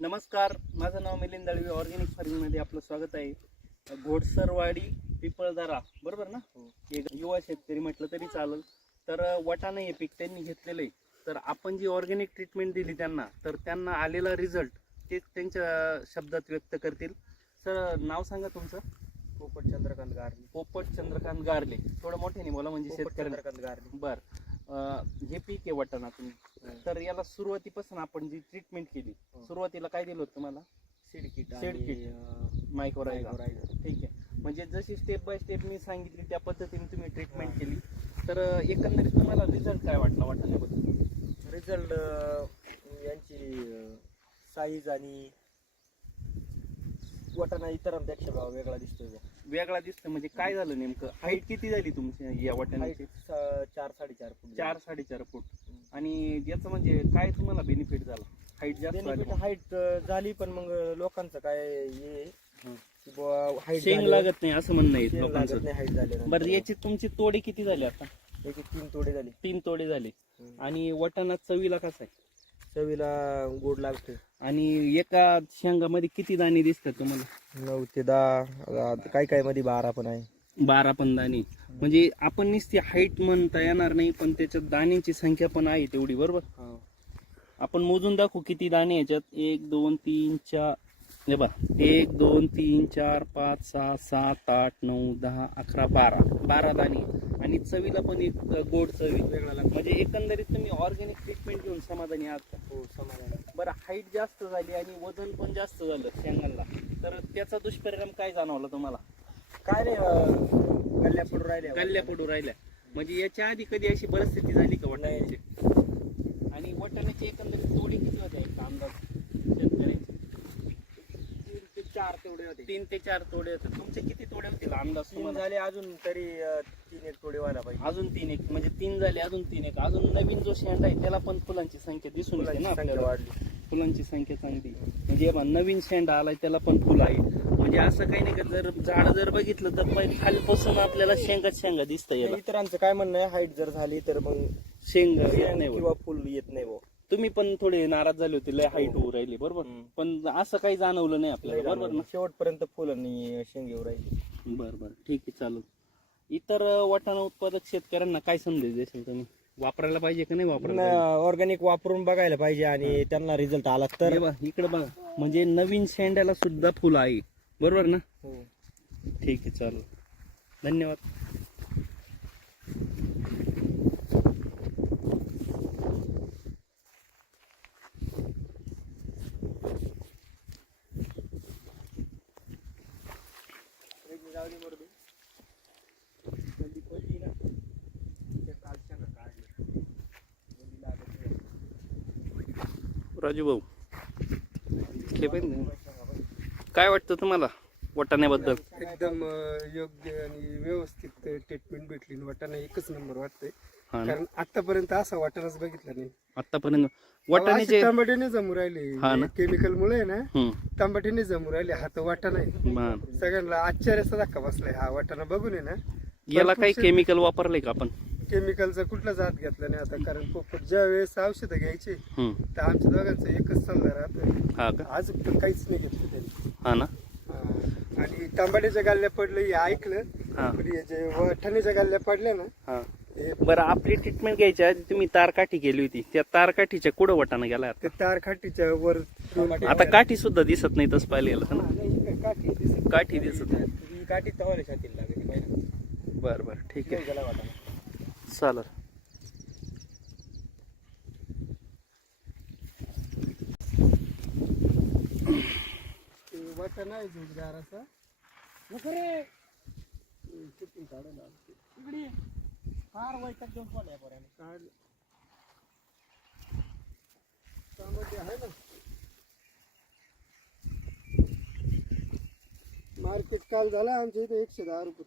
नमस्कार माझं नाव मिलिंद दळवी ऑर्गॅनिक फार्मिंगमध्ये आपलं स्वागत आहे. घोडसरवाडी पिपळदारा बरोबर ना? एक युवा शेतकरी म्हटलं तरी चालेल. तर वाटाणा हे पीक त्यांनी घेतलेलं आहे. तर आपण जी ऑर्गॅनिक ट्रीटमेंट दिली त्यांना तर त्यांना आलेला रिझल्ट ते त्यांच्या शब्दात व्यक्त करतील. सर नाव सांगा तुमचं? पोपट चंद्रकांत गारली. पोपट चंद्रकांत गारले. थोडं मोठ्याने बोला म्हणजे चंद्रकांत गारली. बर. हे पीक आहे वाटाणा तुम्ही तर याला सुरुवातीपासून आपण जी ट्रीटमेंट केली हो. सुरुवातीला काय दिलं होतं तुम्हाला? Seed kit Seed kit. Mycorrhiza ठीक आहे. म्हणजे जशी स्टेप बाय स्टेप मी सांगितली त्या पद्धतीने तुम्ही ट्रीटमेंट. केली. तर एकंदरीत तुम्हाला रिझल्ट काय वाटला वाटाण्याबद्दल? रिझल्ट यांची साईज आणि वाटाणा इतरांपेक्षा भाव वेगळा दिसतोय बुवा. वेगळा दिसतं म्हणजे काय झालं नेमकं? हाईट किती झाली तुमची या वाटाण्याची Height सा- चार साडेचार फूट चार साडेचार फूट. आणि याचं म्हणजे काय तुम्हाला बेनिफिट झाला? हाईट जास्त झाली. बेनिफिट मग. हाईट झाली पण मग लोकांचं काय हे हं. हाईट शेंग लागत नाही असं म्हणणं आहे लागत लोकांचं. नाही हाईट झाले बरं याची तुमची तोडे किती झाली आता? एक एक तीन तोडे झाले. तीन तोडे झाले. आणि वाटाणा चवीला कसा आहे? चवीला गोड लागते. आणि एका शेंगामध्ये किती दाणे दिसतात तुम्हाला? नऊ ते दहा काय काय मध्ये बारा पण आहे. बारा पण दाणे. म्हणजे आपण नुसती हाईट म्हणता येणार नाही पण त्याच्यात दाण्यांची संख्या पण आहे तेवढी बरोबर? आपण मोजून दाखवू किती दाणे याच्यात. एक दोन तीन चार. हे बा एक दोन तीन चार पाच सहा सात आठ नऊ दहा अकरा बारा. बारा दाणे. आणि चवीला पण एक गोड चवी वेगळा लागतो. म्हणजे एकंदरीत तुम्ही ऑर्गॅनिक ट्रीटमेंट घेऊन समाधानी आहात का? हो समाधान. बरं हाईट जास्त झाली आणि वजन पण जास्त झालं शेंगांना. तर त्याचा दुष्परिणाम काय जाणवला तुम्हाला? काय अं, गल्ल्या पडून राहिल्या. गल्ल्या पडू राहिल्या. म्हणजे याच्या आधी कधी अशी परिस्थिती झाली का वाटाण्याची? आणि वाटाण्याची एकंदरीत तोडी किती एक अंदाज? शेतकऱ्यांची? तीन ते चार तेवढे होते. तीन ते चार तोडे होते. तुमचे किती तोडे अंदाज तीन तुम्हाला. झाले अजून तरी अं, तीन एक थोडे व्हायला पाहिजे. अजून तीन एक म्हणजे तीन झाले अजून तीन एक. अजून नवीन जो शेंड आहे त्याला पण फुलांची संख्या दिसून येते फुलांची ना संख्या आपल्याला. वाढली. फुलांची संख्या चांगली. म्हणजे बघा, नवीन शेंडा आलाय त्याला पण फुलं आहे. म्हणजे असं काही नाही का जर झाड जर बघितलं तर पहिले खालीपासून आपल्याला शेंगाच शेंगा दिसत याला इतरांचं काय म्हणणं आहे? हाईट जर झाली तर मग शेंग येत नाही किंवा फुल येत नाही भाऊ तुम्ही पण थोडे नाराज झाले होते लय हाईट होऊ राहिली बरोबर. पण असं काही जाणवलं नाही आपल्याला बरोबर ना? शेवटपर्यंत फुल आणि शेंग येऊ राहिली. बरं बरं ठीक आहे चालेल. इतर वाटाणा उत्पादक शेतकऱ्यांना काय संदेश देशील तुम्ही? वापरायला पाहिजे का नाही वापरायला पाहिजे? ऑर्गॅनिक वापरून बघायला पाहिजे आणि त्यांना रिझल्ट आला तर. हे बघा, इकडे बघा. म्हणजे नवीन शेंड्याला सुद्धा फुलं आहे. बरोबर ना? हो. ठीक आहे चालेल. धन्यवाद जाऊ दे बरोबर. कधी पडली ना, त्या कालच्या ना काढल्या. कधी लागत नाही. राजू भाऊ हे पण काय वाटतं तुम्हाला वाटाण्याबद्दल? एकदम योग्य आणि व्यवस्थित ट्रीटमेंट भेटली. वाटाणा एकच नंबर वाटतंय. कारण आतापर्यंत असा वाटाणाच बघितला नाही. आतापर्यंत वाटाण्याचे तांबाटीने जमू राहिले. हा ना. केमिकल मुळे ना हम्म, तांबाटीने जमू राहिले. हा तर वाटाणा आहे. सगळ्यांना आश्चर्याचा धक्का बसलाय. हा वाटाणा बघून आहे ना याला काही केमिकल वापरले का आपण? केमिकलचा कुठलाच हात घेतला नाही आता कारण पोपट ज्या वेळेस औषधं घ्यायचे हम्म, तर आमच्या दोघांचा एकच सल्ला राहतोय. हा का? आज तर काहीच नाही घेतलं त्यांनी. हा ना. हा. आणि तांबाटीच्या गाल्ल्या पडलं हे ऐकलं. हा. पण हे जे वाटाण्याच्या गाल्ल्या पडल्या ना हे. बरं आपली ट्रीटमेंट घ्यायच्या आधी तुम्ही तारकाठी केली होती. त्या तारकाठीच्या कुठं वाटाणा गेला ते तार खाटीच्या वर आता काठी सुद्धा दिसत नाही तसं पाहिलं गेलं नाही, इकडे काठी दिसत काठी दिसत नाही. ही काठी तवाला छातीला लागली पाहिजे बरं बरं ठीक आहे. गेला वाटा चालेल. ते वाटा नाही असा नको रे काढून. इकडे ये. फार वैताग देऊन पडलाय पोऱ्याने काढ त्यामध्ये आहे ना? मार्केट काल झाला आमच्या इथे एकशे दहा रुपये.